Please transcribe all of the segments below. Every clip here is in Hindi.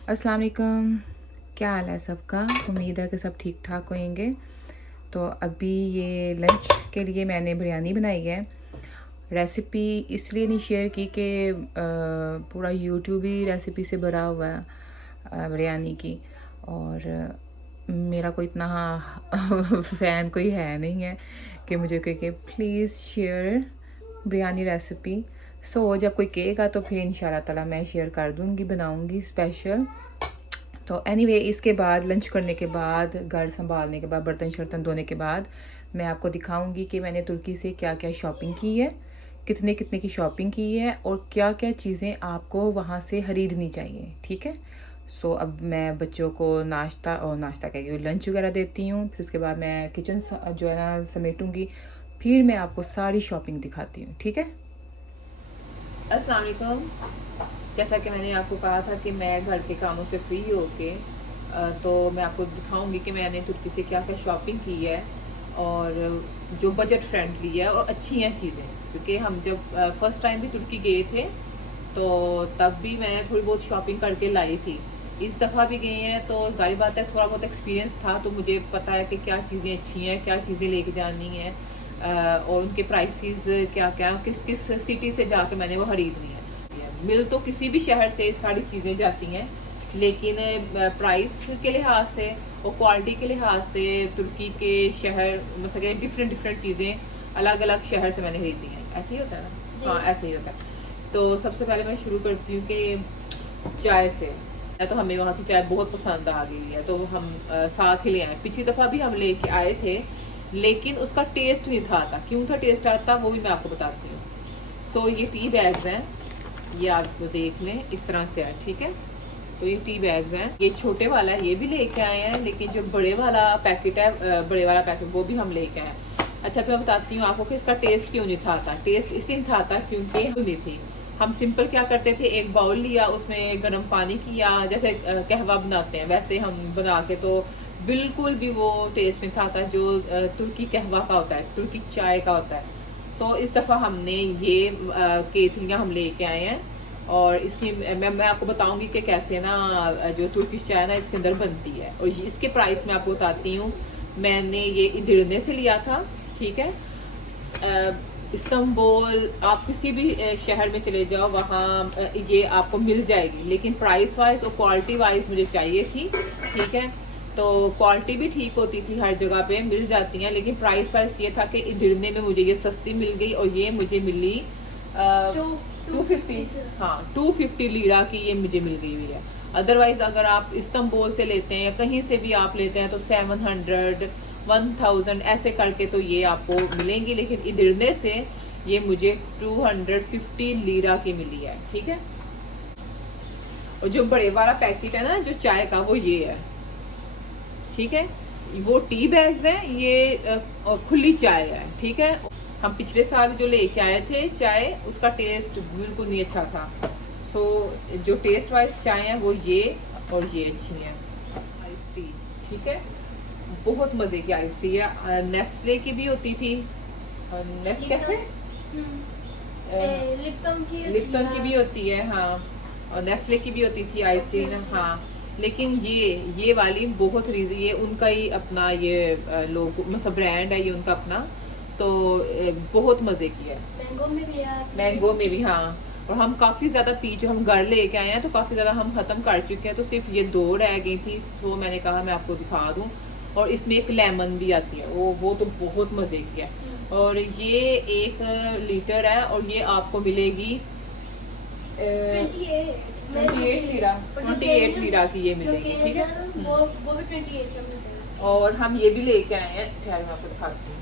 अस्सलाम वालेकुम। क्या हाल है सबका? उम्मीद है कि सब ठीक ठाक होंगे। तो अभी ये लंच के लिए मैंने बिरयानी बनाई है। रेसिपी इसलिए नहीं शेयर की कि पूरा यूट्यूब ही रेसिपी से भरा हुआ है बिरयानी की। और मेरा कोई इतना फ़ैन कोई है नहीं है कि मुझे कोई कि प्लीज़ शेयर बिरयानी रेसिपी। जब कोई कहेगा तो फिर इंशाल्लाह ताला मैं शेयर कर दूँगी, बनाऊँगी स्पेशल। तो एनीवे इसके बाद लंच करने के बाद, घर संभालने के बाद, बर्तन शर्तन धोने के बाद मैं आपको दिखाऊंगी कि मैंने तुर्की से क्या क्या शॉपिंग की है, कितने कितने की शॉपिंग की है और क्या क्या चीज़ें आपको वहाँ से ख़रीदनी चाहिए। ठीक है। अब मैं बच्चों को नाश्ता कह लंच वगैरह देती हूँ। फिर उसके बाद मैं किचन जो है ना समेटूँगी। फिर मैं आपको सारी शॉपिंग दिखाती हूँ। ठीक है। अस्सलाम वालेकुम। जैसा कि मैंने आपको कहा था कि मैं घर के कामों से फ्री होके तो मैं आपको दिखाऊंगी कि मैंने तुर्की से क्या क्या शॉपिंग की है और जो बजट फ्रेंडली है और अच्छी हैं चीज़ें। क्योंकि हम जब फर्स्ट टाइम भी तुर्की गए थे तो तब भी मैं थोड़ी बहुत शॉपिंग करके लाई थी। इस दफ़ा भी गए हैं तो जाहिर बात है थोड़ा बहुत एक्सपीरियंस था, तो मुझे पता है कि क्या चीज़ें अच्छी हैं, क्या चीज़ें लेके जानी हैं और उनके प्राइसेस क्या क्या, किस किस सिटी से जाके मैंने वो ख़रीदनी है। मिल तो किसी भी शहर से सारी चीज़ें जाती हैं, लेकिन प्राइस के लिहाज से और क्वालिटी के लिहाज से तुर्की के शहर मतलब डिफरेंट डिफरेंट चीज़ें अलग अलग शहर से मैंने खरीदी हैं। ऐसे ही होता है ना? हाँ, ऐसे ही होता है। तो सबसे पहले मैं शुरू करती हूँ कि चाय से। तो हमें वहाँ की चाय बहुत पसंद आ गई है, तो हम साथ ही ले आए। पिछली दफ़ा भी हम लेके आए थे, लेकिन उसका टेस्ट नहीं था आता। क्यों था टेस्ट आता, वो भी मैं आपको बताती हूँ। ये टी बैग्स हैं, ये आप देख लें, इस तरह से है। ठीक है। तो ये टी बैग्स हैं, ये छोटे वाला है, ये भी लेके आए हैं, लेकिन जो बड़े वाला पैकेट है, बड़े वाला पैकेट वो भी हम लेके आए हैं। अच्छा, तो मैं बताती हूँ आपको कि इसका टेस्ट क्यों नहीं था आता। टेस्ट इसलिए नहीं था आता क्योंकि नहीं थी। हम सिंपल क्या करते थे, एक बाउल लिया, उसमें गर्म पानी किया, जैसे कहवा बनाते हैं वैसे हम बना के, तो बिल्कुल भी वो टेस्ट नहीं था आता जो तुर्की कहवा का होता है, तुर्की चाय का होता है। इस दफ़ा हमने ये केतलियाँ हम लेके आए हैं और इसकी मैं आपको बताऊंगी कि कैसे ना जो तुर्किश चाय ना इसके अंदर बनती है। और इसके प्राइस मैं आपको बताती हूँ। मैंने ये इदिरने से लिया था। ठीक है। इस्तांबुल, आप किसी भी शहर में चले जाओ वहाँ ये आपको मिल जाएगी, लेकिन प्राइस वाइज और क्वालिटी वाइज मुझे चाहिए थी। ठीक है। तो क्वालिटी भी ठीक होती थी, हर जगह पे मिल जाती हैं, लेकिन प्राइस वाइज ये था कि इदिरने में मुझे ये सस्ती मिल गई और ये मुझे मिली 250। हाँ, 250 लीरा की ये मुझे मिल गई हुई है। अदरवाइज अगर आप इस्तांबुल से लेते हैं या कहीं से भी आप लेते हैं तो 700 1000 ऐसे करके तो ये आपको मिलेंगी, लेकिन इदिरने से ये मुझे 250 लीरा की मिली है। ठीक है। और जो बड़े वाला पैकेट है ना जो चाय का, वो ये है। ठीक है। वो टी बैग्स हैं, ये खुली चाय है। ठीक है। हम पिछले साल जो लेके आए थे चाय, उसका टेस्ट बिल्कुल नहीं अच्छा था। जो टेस्ट वाइज चाय है वो ये और ये अच्छी है। Ice tea. ठीक है। बहुत मज़े की आइस टी है। नेस्ले की भी होती थी, नेस्कैफे, लिप्टन की भी होती है। हाँ, और नेस्ले की भी होती थी आइस टी ना। हाँ, लेकिन ये वाली बहुत रीज़, ये उनका ही अपना ये लोग मतलब ब्रांड है ये उनका अपना, तो बहुत मज़े की है। मैंगो में भी हाँ। और हम काफ़ी ज़्यादा जो हम घर लेके आए हैं तो काफ़ी ज़्यादा हम ख़त्म कर चुके हैं, तो सिर्फ ये 2 रह गई थी, तो मैंने कहा मैं आपको दिखा दूँ। और इसमें एक लेमन भी आती है, वो तो बहुत मज़े की है। और ये 1 लीटर है और ये आपको मिलेगी 28 लीरा की ये मिलेगी। ठीक है। वो भी 28 का मिलता है। और हम ये भी लेके आए हैं, ठहर मैं आपको दिखाती हूँ।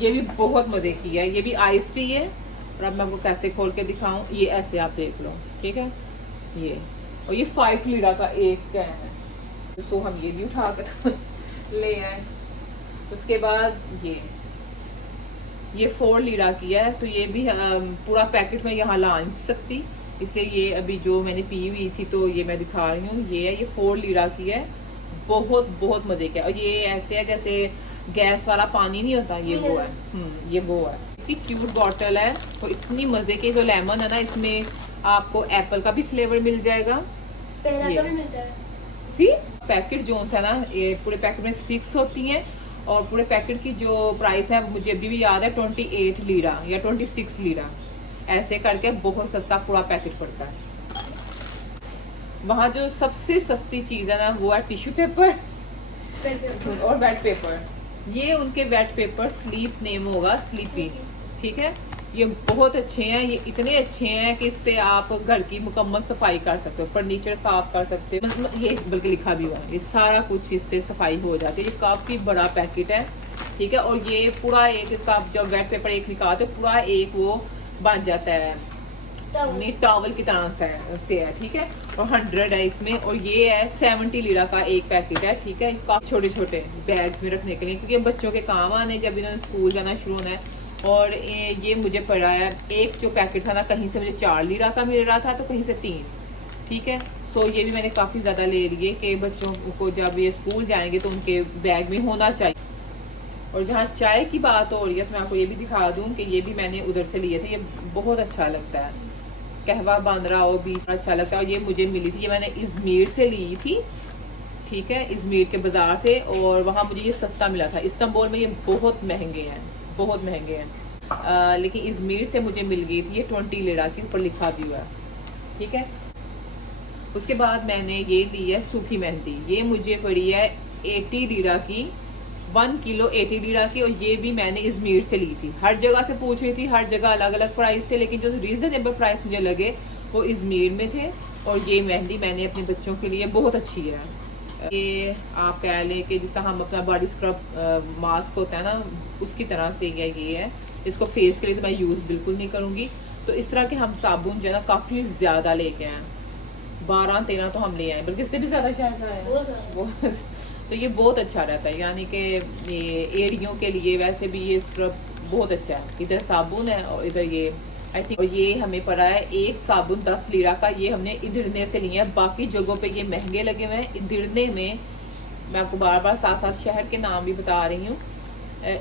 ये भी बहुत मज़े की है, ये भी आइस टी है। और अब मैं आपको कैसे खोल के दिखाऊं, ये ऐसे आप देख लो। ठीक है। ये और ये 5 लीरा का एक कैन है, तो हम ये भी उठा कर ले आए। उसके बाद ये 4 लीरा की है, तो ये भी पूरा पैकेट में यहाँ ला नहीं सकती, इसलिए ये अभी जो मैंने पी हुई थी तो ये मैं दिखा रही हूँ। ये 4 लीरा की है, बहुत बहुत मज़े का। और ये ऐसे है जैसे गैस वाला पानी नहीं होता, ये वो है। ये वो है। इतनी क्यूट बॉटल है और इतनी मज़े की। जो लेमन है ना, इसमें आपको एप्पल का भी फ्लेवर मिल जाएगा पहला ये। का भी मिलता है। सी पैकेट जो है ना, ये पूरे पैकेट में 6 होती हैं और पूरे पैकेट की जो प्राइस है मुझे अभी भी याद है 28 लीरा या 26 लीरा, ऐसे करके बहुत सस्ता पूरा पैकेट पड़ता है। वहाँ जो सबसे सस्ती चीज़ है ना वो है टिश्यू पेपर और वेट पेपर। ये उनके वेट पेपर स्लीप नेम होगा, स्लीपी, ठीक है। ये बहुत अच्छे हैं, ये इतने अच्छे हैं कि इससे आप घर की मुकम्मल सफाई कर सकते हो, फर्नीचर साफ कर सकते हो, मतलब ये बल्कि लिखा भी हुआ है ये सारा कुछ इससे सफाई हो जाती है। ये काफ़ी बड़ा पैकेट है, ठीक है। और ये पूरा एक इसका आप जब वेट पेपर एक निकालते हो पूरा एक वो बन जाता है टॉवल की तरह से है, ठीक है। और 100 है इसमें, और ये है 70 लीरा का एक पैकेट है, ठीक है। काफ़ी छोटे छोटे बैग्स में रखने के लिए, क्योंकि बच्चों के काम आने जब इन्होंने स्कूल जाना शुरू होना है। और ये मुझे पड़ा है, एक जो पैकेट था ना कहीं से मुझे 4 लीरा का मिल रहा था तो कहीं से 3, ठीक है। सो ये भी मैंने काफ़ी ज़्यादा ले लिए कि बच्चों को जब ये स्कूल जाएंगे तो उनके बैग में होना चाहिए। और जहाँ चाय की बात हो रही है तो मैं आपको ये भी दिखा दूँ कि ये भी मैंने उधर से लिए थे। ये बहुत अच्छा लगता है, कहवा बन रहा हो बीच, अच्छा लगता है। और ये मुझे मिली थी, ये मैंने इज़मीर से ली थी, ठीक है, इज़मीर के बाज़ार से। और वहाँ मुझे ये सस्ता मिला था। इस्तांबुल में ये बहुत महंगे हैं, बहुत महंगे हैं, लेकिन इज़मीर से मुझे मिल गई थी ये 20 लीरा की, ऊपर लिखा भी हुआ है, ठीक है। उसके बाद मैंने ये ली है सूखी मेहंदी। ये मुझे पड़ी है 80 लीरा की, 1 किलो 80 लीरा की। और ये भी मैंने इज़मीर से ली थी। हर जगह से पूछ रही थी, हर जगह अलग अलग प्राइस थे, लेकिन जो रीज़नेबल प्राइस मुझे लगे वो इज़मीर में थे। और ये मेहंदी मैंने अपने बच्चों के लिए बहुत अच्छी है। ये आप कह लें कि जिसका हम अपना बॉडी स्क्रब मास्क होता है ना, उसकी तरह से ये है। इसको फेस के लिए तो मैं यूज़ बिल्कुल नहीं करूँगी। तो इस तरह के हम साबुन जो है ना काफ़ी ज़्यादा लेके आए, 12-13 तो हम ले आए, बल्कि इससे भी ज़्यादा शायद आए। तो ये बहुत अच्छा रहता है, यानी कि ये एड़ियों के लिए वैसे भी ये स्क्रब बहुत अच्छा है। इधर साबुन है और इधर ये आई थिंक। और ये हमें पड़ा है एक साबुन 10 लीरा का। ये हमने इधरने से लिया है, बाकी जगहों पे ये महंगे लगे हुए हैं। इधरने में मैं आपको बार बार साथ साथ शहर के नाम भी बता रही हूँ।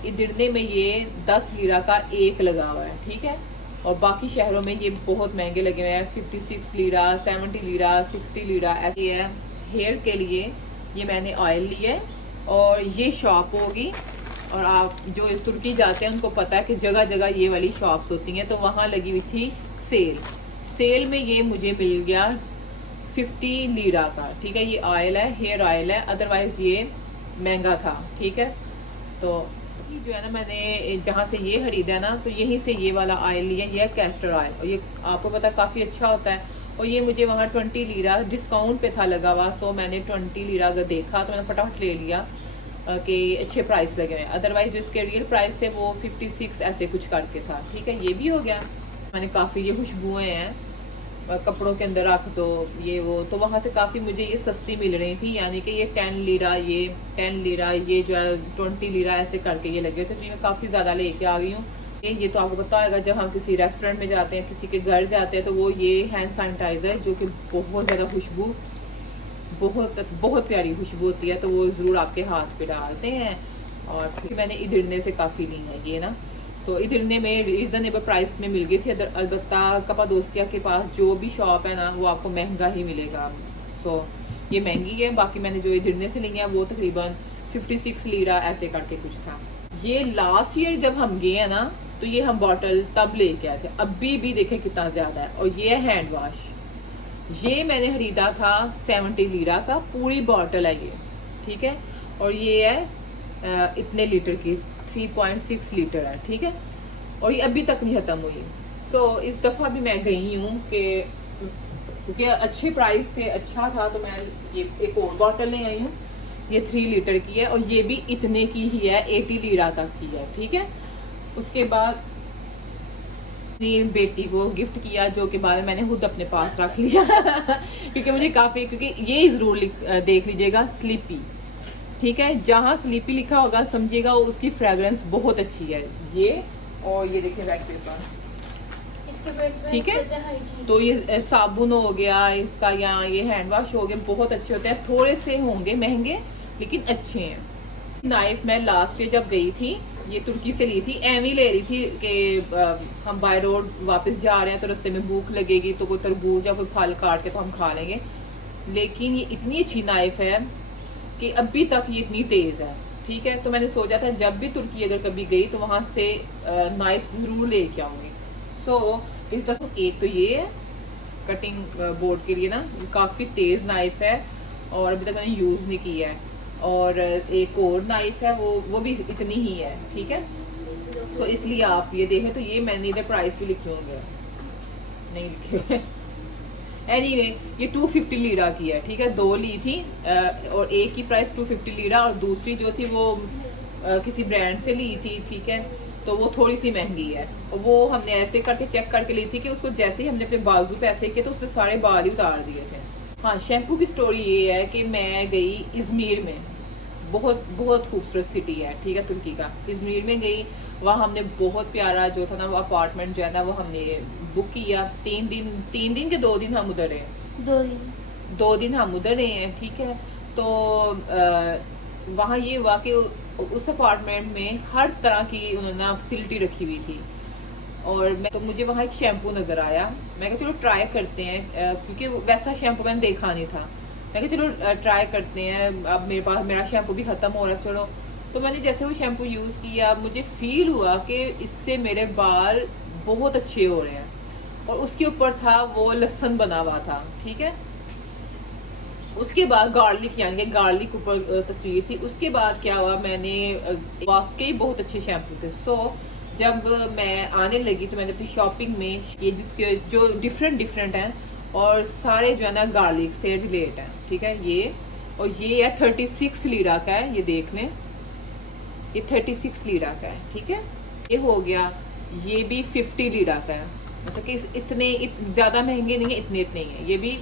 इधरने में ये 10 लीरा का एक लगा हुआ है, ठीक है। और बाकी शहरों में ये बहुत महंगे लगे हुए हैं, 56 लीरा, 70 लीरा, 60 लीरा ऐसी है। हेयर के लिए ये मैंने ऑयल लिया है। और ये शॉप होगी, और आप जो तुर्की जाते हैं उनको पता है कि जगह जगह ये वाली शॉप्स होती हैं। तो वहाँ लगी हुई थी सेल में ये मुझे मिल गया 50 लीरा का, ठीक है। ये ऑयल है, हेयर ऑयल है, अदरवाइज़ ये महंगा था, ठीक है। तो जो है ना मैंने जहाँ से ये खरीदा है ना, तो यहीं से ये वाला ऑयल लिया। ये है कैस्टर ऑयल, और ये आपको पता है काफ़ी अच्छा होता है। और ये मुझे वहाँ 20 लीरा डिस्काउंट पे था लगा हुआ। सो मैंने 20 लीरा अगर देखा तो मैंने फटाफट ले लिया कि अच्छे प्राइस लगे हुए हैं। अदरवाइज जो इसके रियल प्राइस थे वो 56 ऐसे कुछ करके था, ठीक है। ये भी हो गया। मैंने काफ़ी ये खुशबुएँ हैं, कपड़ों के अंदर रख दो ये वो, तो वहाँ से काफ़ी मुझे ये सस्ती मिल रही थी। यानी कि ये 10 लीरा, ये 10 लीरा, ये जो है 20 लीरा ऐसे करके ये लगे थे। तो मैं काफ़ी ज़्यादा लेके आ गई हूँ। ये तो आपको पता होगा जब हम किसी रेस्टोरेंट में जाते हैं, किसी के घर जाते हैं, तो वो ये हैंड सैनिटाइज़र जो कि बहुत ज़्यादा खुशबू, बहुत प्यारी खुशबू होती है, तो वो ज़रूर आपके हाथ पे डालते हैं। और फिर मैंने इधरने से काफ़ी ली है ये ना, तो इधरने में रीज़नेबल प्राइस में मिल गई थी। अलबत्ता कपाडोसिया के पास जो भी शॉप है ना वो आपको महंगा ही मिलेगा। सो ये महंगी है। बाकी मैंने जो इधरने से ली है वो तकरीबन 56 लीरा ऐसे करके कुछ था। ये लास्ट ईयर जब हम गए हैं ना, तो ये हम बॉटल तब लेके आए थे। अभी भी देखें कितना ज़्यादा है। और ये है हैंड वाश, ये मैंने खरीदा था 70 लीरा का, पूरी बॉटल है ये, ठीक है। और ये है इतने लीटर की, 3.6 लीटर है, ठीक है। और ये अभी तक नहीं ख़त्म हुई। सो इस दफ़ा भी मैं गई हूँ कि क्योंकि अच्छे प्राइस थे, अच्छा था, तो मैं ये एक और बॉटल ले आई हूँ। ये 3 लीटर की है और ये भी इतने की ही है, 80 लीरा तक की है, ठीक है। उसके बाद अपनी बेटी को गिफ्ट किया, जो के बारे में मैंने खुद अपने पास रख लिया क्योंकि मुझे काफ़ी, क्योंकि ये ज़रूर देख लीजिएगा, स्लीपी, ठीक है। जहाँ स्लीपी लिखा होगा समझिएगा उसकी फ्रेगरेंस बहुत अच्छी है। ये और ये देखिए वेट पेपर, ठीक है। तो ये साबुन हो गया इसका, या ये हैंड वॉश हो गया, बहुत अच्छे होते हैं। थोड़े से होंगे महंगे लेकिन अच्छे हैं। नाइफ मैं लास्ट ईयर जब गई थी ये तुर्की से ली थी, एवी ले रही थी कि हम बाय रोड वापस जा रहे हैं तो रास्ते में भूख लगेगी तो कोई तरबूज या कोई फल काट के तो हम खा लेंगे। लेकिन ये इतनी अच्छी नाइफ है कि अभी तक ये इतनी तेज़ है। ठीक है, तो मैंने सोचा था जब भी तुर्की अगर कभी गई तो वहाँ से नाइफ ज़रूर लेके आऊँगी। सो इस दफ़ा एक तो ये है कटिंग बोर्ड के लिए ना, काफ़ी तेज़ नाइफ है और अभी तक मैंने यूज़ नहीं किया है। और एक और नाइफ है वो भी इतनी ही है। ठीक है, सो इसलिए आप ये देखें तो ये मैंने इधर प्राइस भी लिखे होंगे, नहीं लिखे एनीवे ये 250 लीरा की है। ठीक है, 2 ली थी और एक की प्राइस 250 लीरा और दूसरी जो थी वो किसी ब्रांड से ली थी। ठीक है, तो वो थोड़ी सी महंगी है। और वो हमने ऐसे करके चेक करके ली थी कि उसको जैसे ही हमने अपने बाजू पे ऐसे किए तो उससे सारे बाल ही उतार दिए थे। हाँ, शैम्पू की स्टोरी ये है कि मैं गई इज़मीर में, बहुत बहुत खूबसूरत सिटी है। ठीक है, तुर्की का इज़मीर में गई, वहाँ हमने बहुत प्यारा जो था ना वो अपार्टमेंट जो है ना वो हमने बुक किया। 3 दिन के 2 दिन हम उधर रहे, 2 दिन हम उधर रहे हैं। ठीक है, तो वहाँ ये हुआ कि उस अपार्टमेंट में हर तरह की उन्होंने फैसिलिटी रखी हुई थी। और मैं तो मुझे वहाँ एक शैम्पू नज़र आया, मैं कहा चलो ट्राई करते हैं क्योंकि वैसा शैम्पू मैंने देखा नहीं था। मैं कहा चलो ट्राई करते हैं, अब मेरे पास मेरा शैम्पू भी ख़त्म हो रहा है, चलो। तो मैंने जैसे वो शैम्पू यूज़ किया मुझे फ़ील हुआ कि इससे मेरे बाल बहुत अच्छे हो रहे हैं। और उसके ऊपर था वो लहसुन बना हुआ था। ठीक है, उसके बाद गार्लिक, यानी कि गार्लिक ऊपर तस्वीर थी। उसके बाद क्या हुआ, मैंने वाकई बहुत अच्छे शैम्पू थे। सो जब मैं आने लगी तो मैंने अपनी शॉपिंग में ये जिसके जो डिफरेंट हैं और सारे जो है ना गार्लिक से रिलेट हैं। ठीक है, ये और ये है 36 लीरा का है, ये देख लें, ये 36 लीरा का है। ठीक है, ये हो गया, ये भी 50 लीरा का है। मतलब कि इतने ज़्यादा महंगे नहीं है, इतने ही हैं। ये भी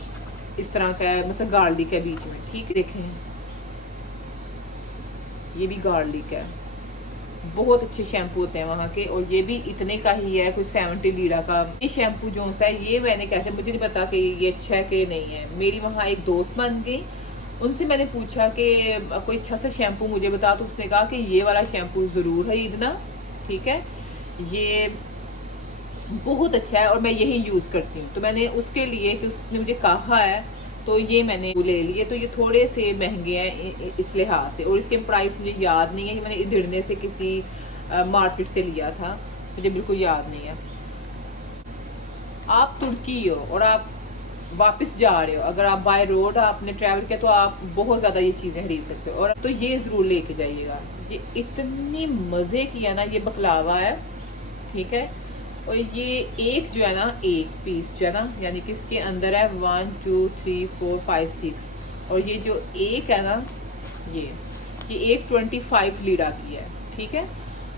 इस तरह का है, मतलब गार्लिक है बीच में। ठीक है, देखें ये भी गार्लिक है। बहुत अच्छे शैम्पू होते हैं वहाँ के, और ये भी इतने का ही है, कोई 70 लीरा का। ये शैम्पू जो सा है ये मैंने कैसे, मुझे नहीं पता कि ये अच्छा है कि नहीं है। मेरी वहाँ एक दोस्त बन गई, उनसे मैंने पूछा कि कोई अच्छा सा शैम्पू मुझे बता, तो उसने कहा कि ये वाला शैम्पू ज़रूर खरीदना। ठीक है, ये बहुत अच्छा है और मैं यही यूज़ करती हूँ। तो मैंने उसके लिए कि उसने मुझे कहा है तो ये मैंने ले लिए। तो ये थोड़े से महंगे हैं इस लिहाज से, और इसके प्राइस मुझे याद नहीं है कि मैंने इधरने से किसी मार्केट से लिया था, मुझे बिल्कुल याद नहीं है। आप तुर्की हो और आप वापस जा रहे हो, अगर आप बाय रोड आपने ट्रैवल किया तो आप बहुत ज़्यादा ये चीज़ें खरीद सकते हो। और तो ये ज़रूर लेके जाइएगा, ये इतनी मज़े की है ना, ये बकलावा है। ठीक है, और ये एक जो है ना, एक पीस जो है ना, यानी कि इसके अंदर है 1 2 3 4 5 6, और ये जो एक है ना, ये एक 25 लीरा की है। ठीक है,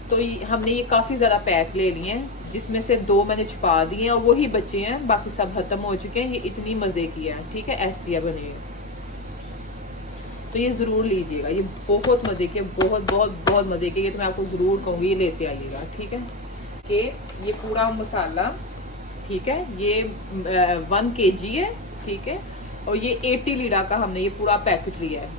तो हमने ये काफ़ी ज़्यादा पैक ले लिए हैं, जिसमें से 2 मैंने छुपा दिए हैं और वही बचे हैं, बाकी सब ख़त्म हो चुके हैं। ये इतनी मज़े की है। ठीक है, ऐसी बने हुए, तो ये ज़रूर लीजिएगा, ये बहुत मज़े की है, बहुत बहुत बहुत मज़े की है। तो मैं आपको ज़रूर कहूँगी ये लेते आइएगा। ठीक है, कि ये पूरा मसाला, ठीक है, ये 1 kg है। ठीक है, और ये 80 लीरा का हमने ये पूरा पैकेट लिया है।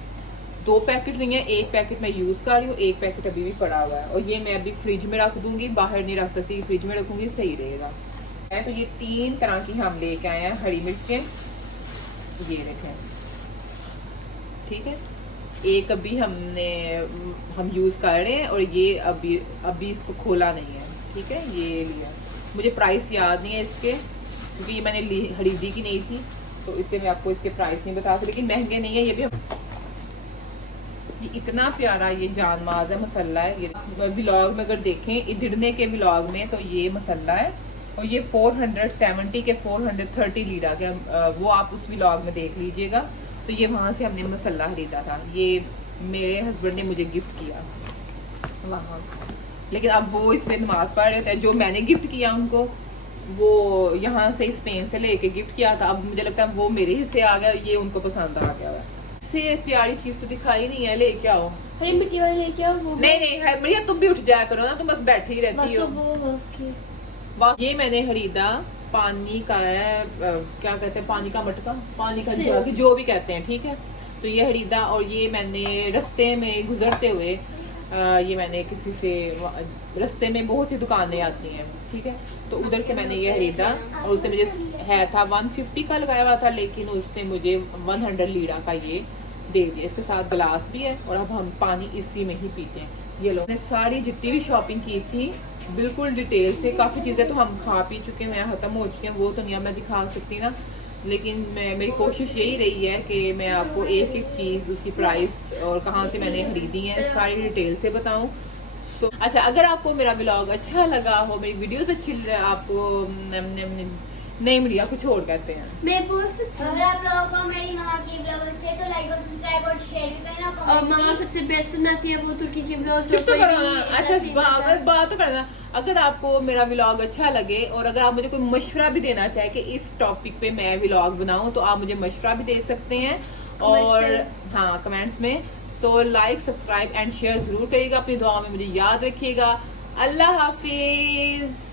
2 पैकेट नहीं है, एक पैकेट मैं यूज़ कर रही हूँ, एक पैकेट अभी भी पड़ा हुआ है। और ये मैं अभी फ्रिज में रख दूँगी, बाहर नहीं रख सकती, फ्रिज में रखूँगी, सही रहेगा। तो ये 3 तरह की हम लेके आए हैं हरी मिर्चें, ये देखें। ठीक है, एक अभी हम यूज़ कर रहे हैं और ये अभी इसको खोला नहीं है। ठीक है, ये लिया, मुझे प्राइस याद नहीं है इसके, क्योंकि ये मैंने खरीदी की नहीं थी, तो इसलिए मैं आपको इसके प्राइस नहीं बता सकती, लेकिन महंगे नहीं है। ये भी ये इतना प्यारा ये जानमाज़ है, मसाला है। ये व्लॉग में अगर देखें, इधरने के व्लॉग में, तो ये मसाला है और ये 470 के 430 लीरा के, वो आप उस व्लॉग में देख लीजिएगा। तो ये वहाँ से हमने मसाला खरीदा था, ये मेरे हस्बैंड ने मुझे गिफ्ट किया वहाँ। लेकिन अब वो इसमें नमाज़ पढ़ रहे थे, जो मैंने गिफ्ट किया उनको, वो यहाँ से स्पेन से लेके गिफ्ट किया था। अब मुझे लगता है वो मेरे हिस्से आ गया, ये उनको पसंद आ गया है। इससे प्यारी चीज़ तो दिखाई नहीं है, लेके आओ हरी मिट्टी वाली लेके आओ। वो नहीं भैया, तुम भी उठ जाया करो ना, तुम बस बैठी ही रहती हो। वो ये मैंने खरीदा पानी का है, क्या कहते हैं, पानी का मटका, पानी का जग, जो भी कहते हैं। ठीक है, तो ये खरीदा, और ये मैंने रास्ते में गुजरते हुए ये मैंने किसी से रास्ते में बहुत सी दुकानें आती हैं, ठीक है, तो उधर से मैंने ये खरीदा और उससे मुझे है था 150 का लगाया हुआ था, लेकिन उसने मुझे 100 लीरा का ये दे दिया। इसके साथ गिलास भी है और अब हम पानी इसी में ही पीते हैं। ये लो, मैंने सारी जितनी भी शॉपिंग की थी बिल्कुल डिटेल से, काफ़ी चीज़ें तो हम खा पी चुके हैं, ख़त्म हो चुके हैं, वो तो नहीं अब मैं दिखा सकती ना, लेकिन मेरी कोशिश यही रही है कि मैं आपको एक एक चीज़, उसकी प्राइस और कहाँ से मैंने खरीदी है सारी डिटेल से बताऊं। अच्छा, अगर आपको मेरा ब्लॉग अच्छा लगा हो, मेरी वीडियोस अच्छी आपको नहीं मिली, कुछ और कहते हैं, मैं बोल सकती हूँ, अगर आप लोगों को मेरी माँ की ब्लॉग अच्छे है तो लाइक और सब्सक्राइब और शेयर भी करना। और माँ सबसे बेस्ट बनाती है वो तुर्की की ब्लॉग। चुप तो करो। अच्छा, अगर बात तो करना, अगर आपको मेरा व्लॉग अच्छा लगे और अगर आप मुझे कोई मशवरा भी देना चाहे कि इस टॉपिक पे मैं व्लॉग बनाऊं, तो आप मुझे मशवरा भी दे सकते हैं और हाँ, कमेंट्स में। So like, subscribe and share ज़रूर करिएगा, अपनी दुआ में मुझे याद रखिएगा। अल्लाह हाफिज़।